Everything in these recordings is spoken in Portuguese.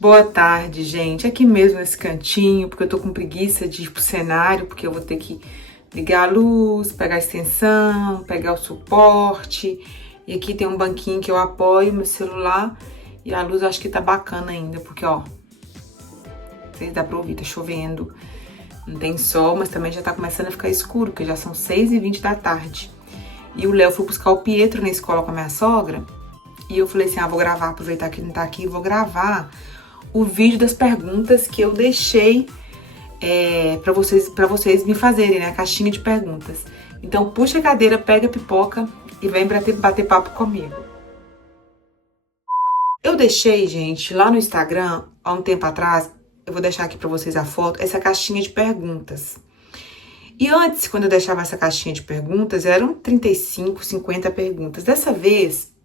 Boa tarde, gente. Aqui mesmo nesse cantinho, porque eu tô com preguiça de ir pro cenário, porque eu vou ter que ligar a luz, pegar a extensão, pegar o suporte. E aqui tem um banquinho que eu apoio meu celular e a luz eu acho que tá bacana ainda, porque ó, não sei se dá pra ouvir, tá chovendo. Não tem sol, mas também já tá começando a ficar escuro, porque já são 6h20 da tarde. E o Léo foi buscar o Pietro na escola com a minha sogra. E eu falei assim, vou gravar, aproveitar que ele não tá aqui, vou gravar o vídeo das perguntas que eu deixei pra vocês me fazerem, né? A caixinha de perguntas. Então, puxa a cadeira, pega a pipoca e vem bater papo comigo. Eu deixei, gente, lá no Instagram, há um tempo atrás, eu vou deixar aqui pra vocês a foto, essa caixinha de perguntas. E antes, quando eu deixava essa caixinha de perguntas, eram 35, 50 perguntas. Dessa vez,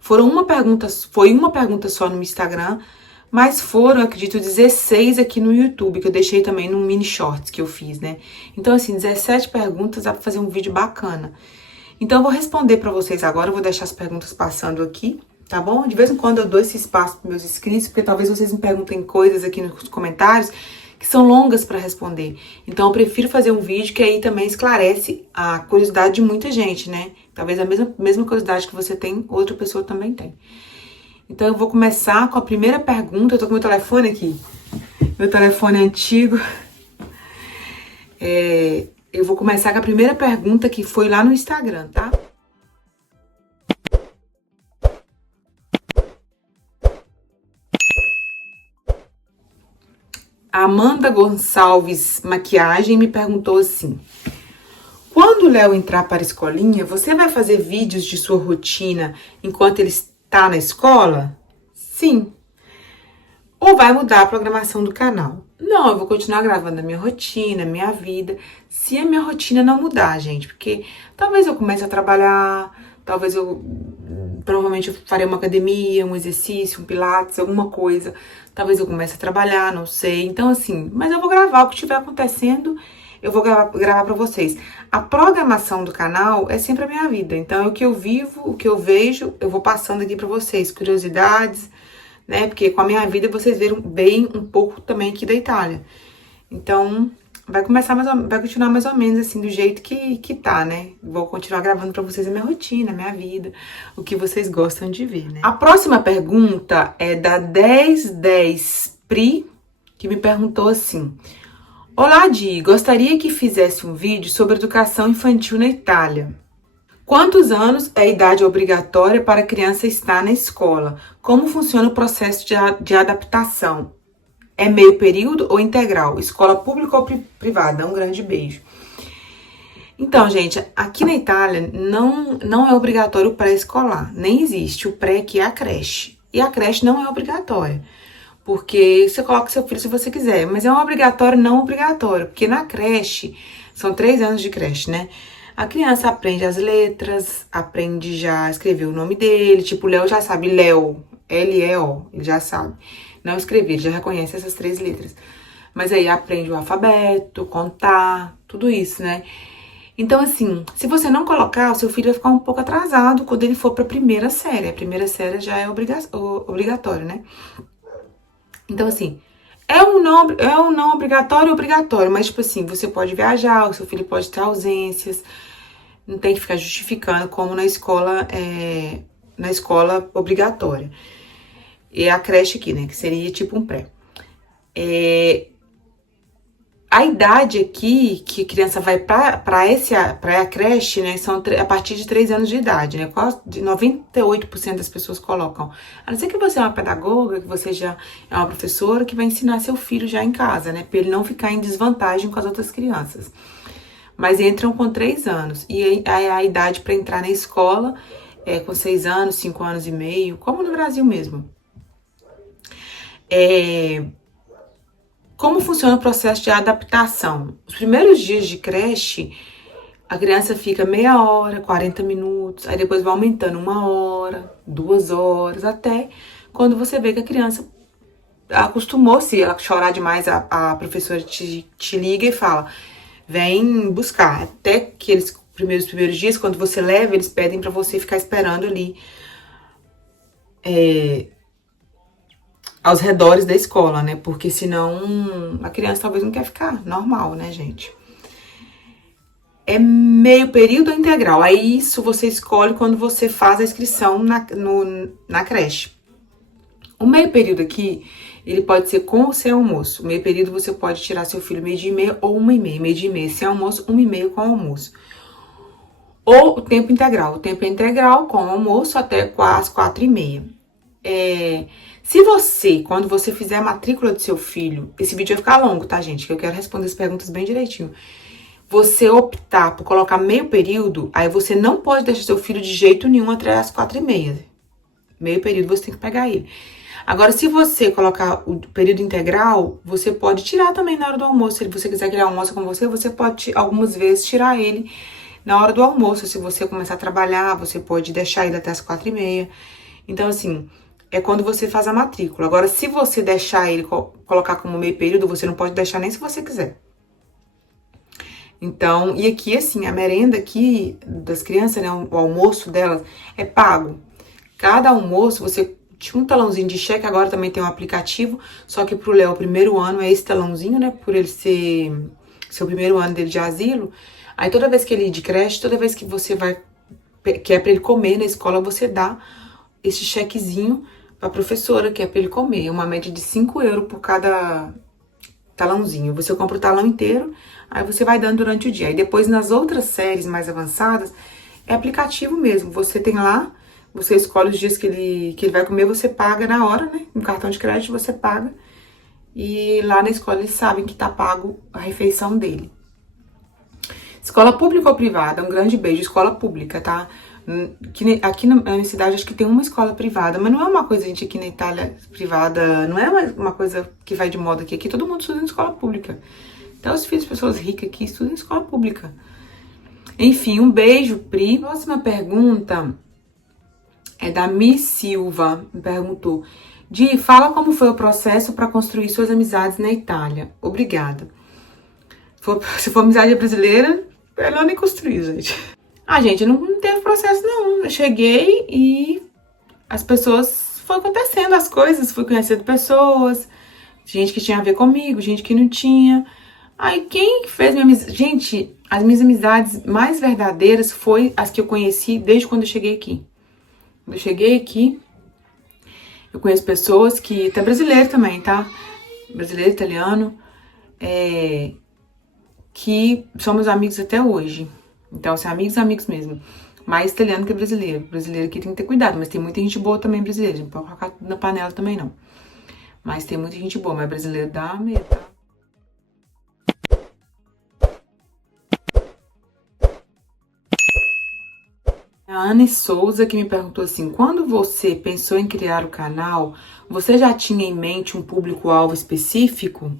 foi uma pergunta só no Instagram, mas foram, acredito, 16 aqui no YouTube, que eu deixei também no mini shorts que eu fiz, né? Então, assim, 17 perguntas, dá pra fazer um vídeo bacana. Então, eu vou responder pra vocês agora, eu vou deixar as perguntas passando aqui, tá bom? De vez em quando eu dou esse espaço pros meus inscritos, porque talvez vocês me perguntem coisas aqui nos comentários que são longas pra responder. Então, eu prefiro fazer um vídeo que aí também esclarece a curiosidade de muita gente, né? Talvez a mesma curiosidade que você tem, outra pessoa também tem. Então, eu vou começar com a primeira pergunta. Eu tô com meu telefone aqui. Meu telefone é antigo. Eu vou começar com a primeira pergunta que foi lá no Instagram, tá? A Amanda Gonçalves Maquiagem me perguntou assim: quando o Léo entrar para a escolinha, você vai fazer vídeos de sua rotina enquanto ele está na escola? Sim. Ou vai mudar a programação do canal? Não, eu vou continuar gravando a minha rotina, a minha vida, se a minha rotina não mudar, gente, porque talvez eu comece a trabalhar, talvez provavelmente eu farei uma academia, um exercício, um pilates, alguma coisa, talvez eu comece a trabalhar, não sei, então assim, mas eu vou gravar o que estiver acontecendo, eu vou gravar pra vocês. A programação do canal é sempre a minha vida, então é o que eu vivo, o que eu vejo, eu vou passando aqui pra vocês, curiosidades, né? Porque com a minha vida vocês veem um pouco também aqui da Itália. Então, vai continuar mais ou menos assim, do jeito que tá, né? Vou continuar gravando pra vocês a minha rotina, a minha vida, o que vocês gostam de ver, né? A próxima pergunta é da 1010 Pri, que me perguntou assim: olá, Di, gostaria que fizesse um vídeo sobre educação infantil na Itália. Quantos anos é a idade obrigatória para a criança estar na escola? Como funciona o processo de adaptação? É meio período ou integral? Escola pública ou privada? Um grande beijo. Então, gente, aqui na Itália não é obrigatório o pré-escolar. Nem existe o pré, que é a creche. E a creche não é obrigatória. Porque você coloca seu filho se você quiser. Mas é um obrigatório não obrigatório. Porque na creche, são 3 anos de creche, né? A criança aprende as letras, aprende já a escrever o nome dele. Tipo, o Léo já sabe, Léo, L-E-O, ele já sabe. Não escrever, ele já reconhece essas 3 letras. Mas aí aprende o alfabeto, contar, tudo isso, né? Então, assim, se você não colocar, o seu filho vai ficar um pouco atrasado quando ele for pra primeira série. A primeira série já é obrigatório, né? Então, assim, é um não obrigatório, mas, tipo assim, você pode viajar, o seu filho pode ter ausências, não tem que ficar justificando como na escola obrigatória. E a creche aqui, né, que seria tipo um pré. A idade aqui que a criança vai pra a creche, né, são a partir de 3 anos de idade, né, quase 98% das pessoas colocam. A não ser que você é uma pedagoga, que você já é uma professora que vai ensinar seu filho já em casa, né, pra ele não ficar em desvantagem com as outras crianças. Mas entram com 3 anos. E a idade para entrar na escola é com 6 anos, 5 anos e meio, como no Brasil mesmo. Como funciona o processo de adaptação? Os primeiros dias de creche, a criança fica meia hora, 40 minutos, aí depois vai aumentando 1 hora, 2 horas, até quando você vê que a criança acostumou, se ela chorar demais, a professora te liga e fala, vem buscar. Até que eles, primeiros dias, quando você leva, eles pedem pra você ficar esperando ali aos redores da escola, né? Porque senão a criança talvez não quer ficar normal, né, gente? É meio período ou integral. Aí isso você escolhe quando você faz a inscrição na creche. O meio período aqui, ele pode ser com ou sem almoço. O meio período você pode tirar seu filho 12h30 ou 1h30. 12h30 sem almoço, 1h30 com almoço. Ou o tempo integral. O tempo é integral com almoço até as 4h30. Se você, quando você fizer a matrícula do seu filho, esse vídeo vai ficar longo, tá, gente? Que eu quero responder as perguntas bem direitinho. Você optar por colocar meio período, aí você não pode deixar seu filho de jeito nenhum até as 4h30. Meio período você tem que pegar ele. Agora, se você colocar o período integral, você pode tirar também na hora do almoço. Se você quiser que ele almoce com você, você pode, algumas vezes, tirar ele na hora do almoço. Se você começar a trabalhar, você pode deixar ele até as 4h30. Então, assim, é quando você faz a matrícula. Agora, se você deixar ele, colocar como meio período, você não pode deixar nem se você quiser. Então, e aqui, assim, a merenda aqui das crianças, né, o almoço delas é pago. Cada almoço, você tinha um talãozinho de cheque, agora também tem um aplicativo, só que pro Léo, o primeiro ano é esse talãozinho, né, por ele ser o primeiro ano dele de asilo. Aí toda vez que ele ir de creche, toda vez que você vai, que é pra ele comer na escola, você dá esse chequezinho pra professora, que é pra ele comer. É uma média de 5 € por cada talãozinho. Você compra o talão inteiro, aí você vai dando durante o dia. Aí depois, nas outras séries mais avançadas, é aplicativo mesmo. Você tem lá, você escolhe os dias que ele vai comer, você paga na hora, né? No cartão de crédito você paga. E lá na escola eles sabem que tá pago a refeição dele. Escola pública ou privada? Um grande beijo. Escola pública, tá? Aqui na minha cidade, acho que tem uma escola privada, mas não é uma coisa, gente, aqui na Itália, privada, não é uma coisa que vai de moda aqui. Aqui todo mundo estuda em escola pública. Então, os filhos de pessoas ricas aqui estudam em escola pública. Enfim, um beijo, Pri. Próxima pergunta é da Miss Silva. Me perguntou: Di, fala como foi o processo para construir suas amizades na Itália. Obrigada. Se for amizade brasileira, melhor nem construir, gente. Gente, não teve processo, não. Eu cheguei e as pessoas... Foi acontecendo as coisas, fui conhecendo pessoas, gente que tinha a ver comigo, gente que não tinha. Aí quem fez minha amizade... Gente, as minhas amizades mais verdadeiras foi as que eu conheci desde quando eu cheguei aqui. Quando eu cheguei aqui, eu conheço pessoas que... Até brasileiro também, tá? Brasileiro, italiano, que somos amigos até hoje. Então, são amigos mesmo. Mais italiano que brasileiro. Brasileiro aqui tem que ter cuidado, mas tem muita gente boa também brasileira. Não pode colocar tudo na panela também, não. Mas tem muita gente boa, mas brasileiro dá medo, tá? A Anne Souza que me perguntou assim: quando você pensou em criar o canal, você já tinha em mente um público-alvo específico?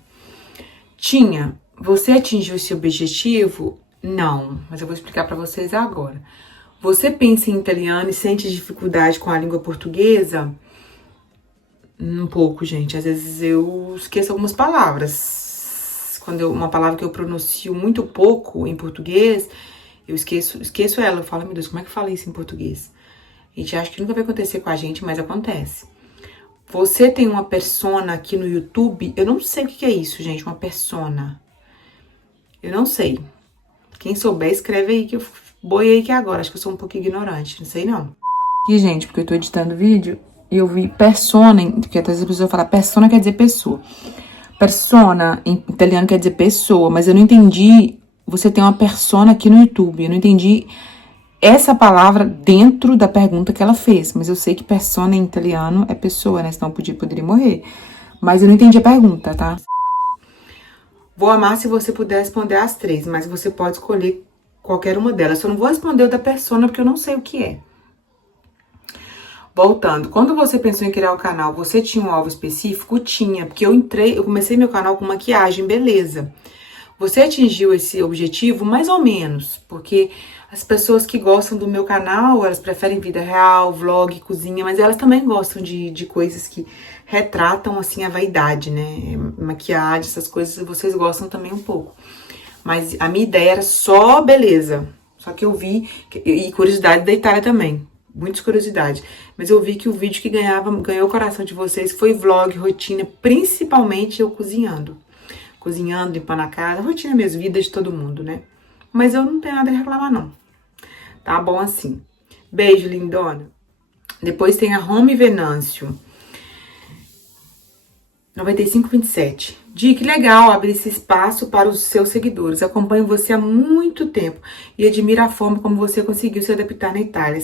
Tinha. Você atingiu esse objetivo? Não, mas eu vou explicar pra vocês agora. Você pensa em italiano e sente dificuldade com a língua portuguesa? Um pouco, gente. Às vezes eu esqueço algumas palavras. Uma palavra que eu pronuncio muito pouco em português, eu esqueço ela. Eu falo, meu Deus, como é que fala isso em português? A gente acha que nunca vai acontecer com a gente, mas acontece. Você tem uma persona aqui no YouTube? Eu não sei o que é isso, gente, uma persona. Eu não sei. Quem souber, escreve aí que eu boiei aqui agora. Acho que eu sou um pouco ignorante, não sei não. Aqui, gente, porque eu tô editando vídeo e eu vi persona, porque às vezes a pessoa fala persona quer dizer pessoa. Persona em italiano quer dizer pessoa, mas eu não entendi. Você tem uma persona aqui no YouTube. Eu não entendi essa palavra dentro da pergunta que ela fez. Mas eu sei que persona em italiano é pessoa, né? Senão eu poderia morrer. Mas eu não entendi a pergunta, tá? Vou amar se você puder responder as 3, mas você pode escolher qualquer uma delas. Só não vou responder o da persona porque eu não sei o que é. Voltando, quando você pensou em criar o canal, você tinha um alvo específico? Tinha, porque eu comecei meu canal com maquiagem, beleza. Você atingiu esse objetivo mais ou menos, porque as pessoas que gostam do meu canal, elas preferem vida real, vlog, cozinha, mas elas também gostam de coisas que retratam, assim, a vaidade, né? Maquiagem, essas coisas, vocês gostam também um pouco. Mas a minha ideia era só beleza. Só que eu vi, e curiosidade da Itália também. muitas curiosidades. Mas eu vi que o vídeo que ganhou o coração de vocês foi vlog, rotina, principalmente eu cozinhando. Cozinhando, limpando a casa, rotina mesmo, vida de todo mundo, né? Mas eu não tenho nada a reclamar, não. Tá bom assim. Beijo, lindona. Depois tem a Home Venâncio. 9527. Di, que legal abrir esse espaço para os seus seguidores. Acompanho você há muito tempo e admiro a forma como você conseguiu se adaptar na Itália.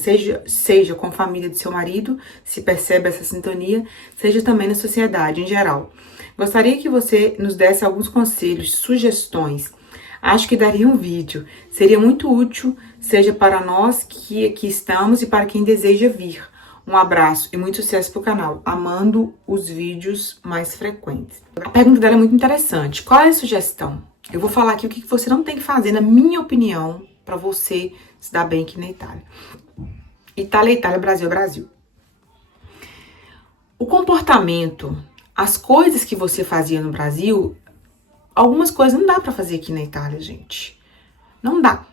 Seja com a família do seu marido, se percebe essa sintonia, seja também na sociedade em geral. Gostaria que você nos desse alguns conselhos, sugestões. Acho que daria um vídeo. Seria muito útil, seja para nós que aqui estamos e para quem deseja vir. Um abraço e muito sucesso pro canal. Amando os vídeos mais frequentes. A pergunta dela é muito interessante. Qual é a sugestão? Eu vou falar aqui o que você não tem que fazer, na minha opinião, para você se dar bem aqui na Itália. Itália, Itália, Brasil, Brasil. O comportamento, as coisas que você fazia no Brasil, algumas coisas não dá para fazer aqui na Itália, gente. Não dá.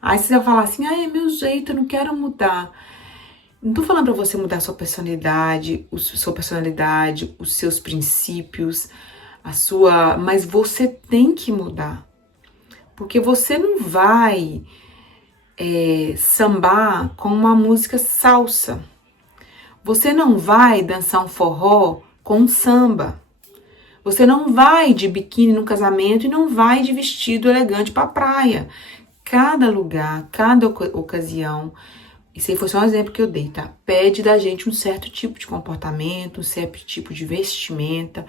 Aí você vai falar assim, é meu jeito, eu não quero mudar. Não tô falando pra você mudar sua personalidade, os seus princípios, mas você tem que mudar. Porque você não vai sambar com uma música salsa. Você não vai dançar um forró com um samba. Você não vai de biquíni no casamento e não vai de vestido elegante pra praia. Cada lugar, cada ocasião... Isso aí foi só um exemplo que eu dei, tá? Pede da gente um certo tipo de comportamento, um certo tipo de vestimenta.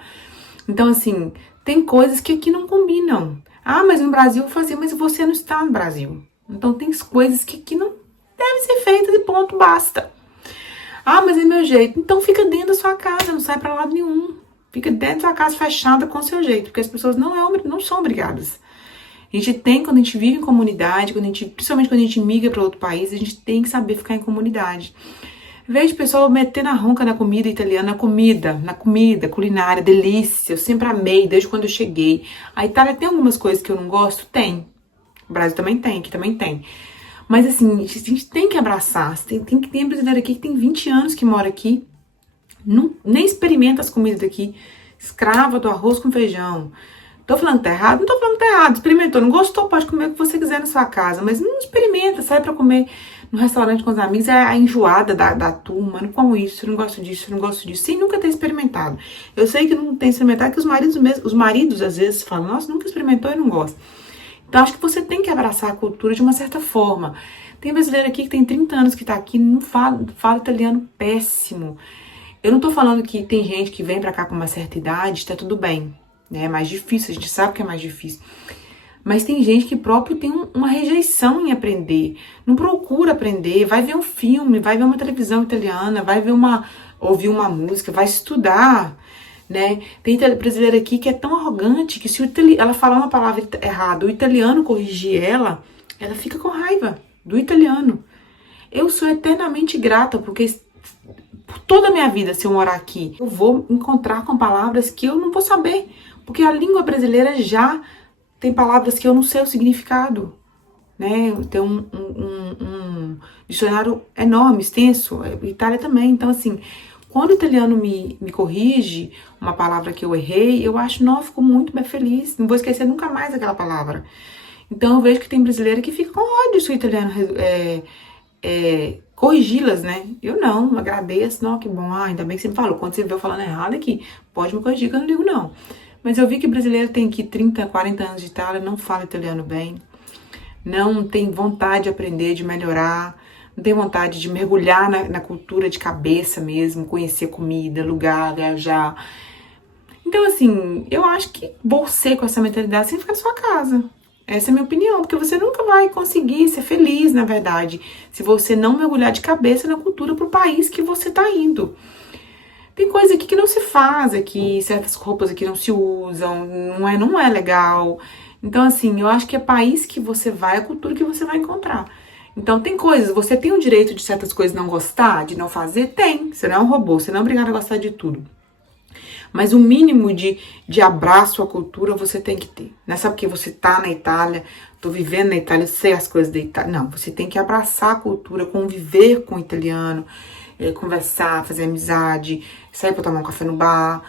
Então, assim, tem coisas que aqui não combinam. Ah, mas no Brasil eu fazia, mas você não está no Brasil. Então, tem coisas que aqui não devem ser feitas e ponto, basta. Ah, mas é meu jeito. Então, fica dentro da sua casa, não sai pra lado nenhum. Fica dentro da sua casa fechada com o seu jeito, porque as pessoas não são obrigadas. A gente tem, quando a gente vive em comunidade, principalmente quando a gente migra para outro país, a gente tem que saber ficar em comunidade. Vejo pessoal meter na ronca na comida italiana, na comida, culinária, delícia, eu sempre amei, desde quando eu cheguei. A Itália tem algumas coisas que eu não gosto? Tem. O Brasil também tem, aqui também tem. Mas assim, a gente tem que abraçar. Tem brasileiro aqui que tem 20 anos que mora aqui, nem experimenta as comidas daqui, escrava do arroz com feijão. Tô falando que tá errado? Não tô falando que tá errado. Experimentou, não gostou, pode comer o que você quiser na sua casa. Mas não experimenta, sai pra comer no restaurante com os amigos. É a enjoada da turma. Não como isso, eu não gosto disso, eu não gosto disso. Sem nunca ter experimentado. Eu sei que não tem experimentado, que os maridos às vezes falam, nossa, nunca experimentou e não gosta. Então acho que você tem que abraçar a cultura de uma certa forma. Tem brasileiro aqui que tem 30 anos que tá aqui, não fala italiano péssimo. Eu não tô falando que tem gente que vem pra cá com uma certa idade, tá tudo bem. É mais difícil, a gente sabe que é mais difícil. Mas tem gente que próprio tem uma rejeição em aprender. Não procura aprender, vai ver um filme, vai ver uma televisão italiana, vai ver ouvir uma música, vai estudar, né? Tem brasileira aqui que é tão arrogante que se ela falar uma palavra errada, o italiano corrigir ela fica com raiva do italiano. Eu sou eternamente grata, porque por toda a minha vida, se eu morar aqui, eu vou encontrar com palavras que eu não vou saber. Porque a língua brasileira já tem palavras que eu não sei o significado, né? Tem um dicionário enorme, extenso, Itália também. Então, assim, quando o italiano me corrige uma palavra que eu errei, eu acho, não, eu fico muito bem feliz, não vou esquecer nunca mais aquela palavra. Então, eu vejo que tem brasileira que fica com ódio se o italiano corrigi-las, né? Eu não agradeço, não, que bom, ainda bem que você me falou. Quando você vê eu falando errado aqui, pode me corrigir que eu não ligo, não. Mas eu vi que brasileiro tem aqui 30, 40 anos de Itália, não fala italiano bem, não tem vontade de aprender, de melhorar, não tem vontade de mergulhar na cultura de cabeça mesmo, conhecer comida, lugar, viajar. Então, assim, eu acho que você com essa mentalidade, você fica na sua casa. Essa é a minha opinião, porque você nunca vai conseguir ser feliz, na verdade, se você não mergulhar de cabeça na cultura pro país que você tá indo. Tem coisa aqui que não se faz aqui, certas roupas aqui não se usam, não é legal. Então, assim, eu acho que é país que você vai, a cultura que você vai encontrar. Então, tem coisas, você tem o direito de certas coisas não gostar, de não fazer? Tem. Você não é um robô, você não é obrigado a gostar de tudo. Mas o mínimo de abraço à cultura você tem que ter. Não é só porque você tá na Itália, tô vivendo na Itália, sei as coisas da Itália. Não, você tem que abraçar a cultura, conviver com o italiano, conversar, fazer amizade, sair pra tomar um café no bar,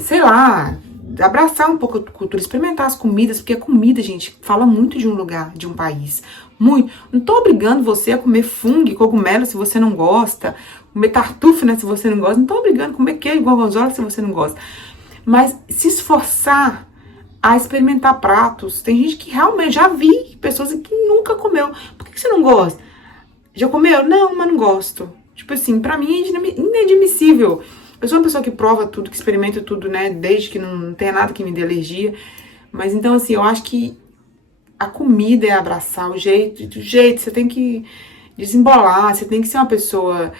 sei lá, abraçar um pouco a cultura, experimentar as comidas, porque a comida, gente, fala muito de um lugar, de um país. Muito. Não tô obrigando você a comer fungo, cogumelo se você não gosta, comer tartufo, né, se você não gosta. Não tô obrigando a comer queijo, gorgonzola se você não gosta. Mas se esforçar a experimentar pratos. Tem gente que realmente, já vi pessoas que nunca comeu. Por que você não gosta? Já comeu? Não, mas não gosto. Tipo assim, pra mim é inadmissível. Eu sou uma pessoa que prova tudo, que experimenta tudo, né? Desde que não tenha nada que me dê alergia. Mas então, assim, eu acho que a comida é abraçar o jeito, você tem que desembolar, você tem que ser uma pessoa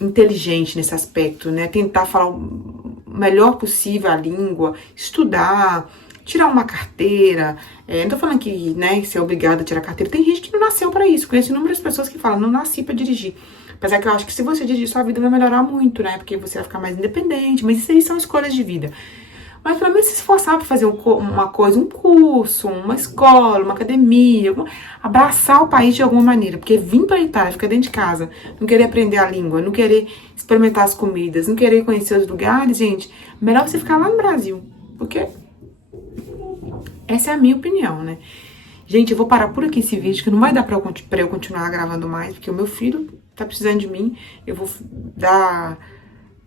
inteligente nesse aspecto, né? Tentar falar o melhor possível a língua, estudar, tirar uma carteira. Não tô falando que, né, ser obrigada a tirar carteira. Tem gente que não nasceu pra isso. Conheço inúmeras pessoas que falam, não nasci pra dirigir. Apesar que eu acho que se você dirigir, sua vida vai melhorar muito, né? Porque você vai ficar mais independente. Mas isso aí são escolhas de vida. Mas pelo menos se esforçar para fazer uma coisa, um curso, uma escola, uma academia, abraçar o país de alguma maneira. Porque vir para a Itália, ficar dentro de casa, não querer aprender a língua, não querer experimentar as comidas, não querer conhecer os lugares, gente, melhor você ficar lá no Brasil. Porque essa é a minha opinião, né? Gente, eu vou parar por aqui esse vídeo, que não vai dar pra eu continuar gravando mais, porque o meu filho tá precisando de mim. Eu vou dar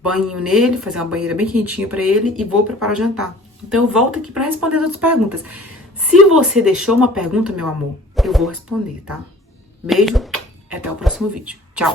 banho nele, fazer uma banheira bem quentinha pra ele e vou preparar o jantar. Então eu volto aqui pra responder as outras perguntas. Se você deixou uma pergunta, meu amor, eu vou responder, tá? Beijo, até o próximo vídeo. Tchau!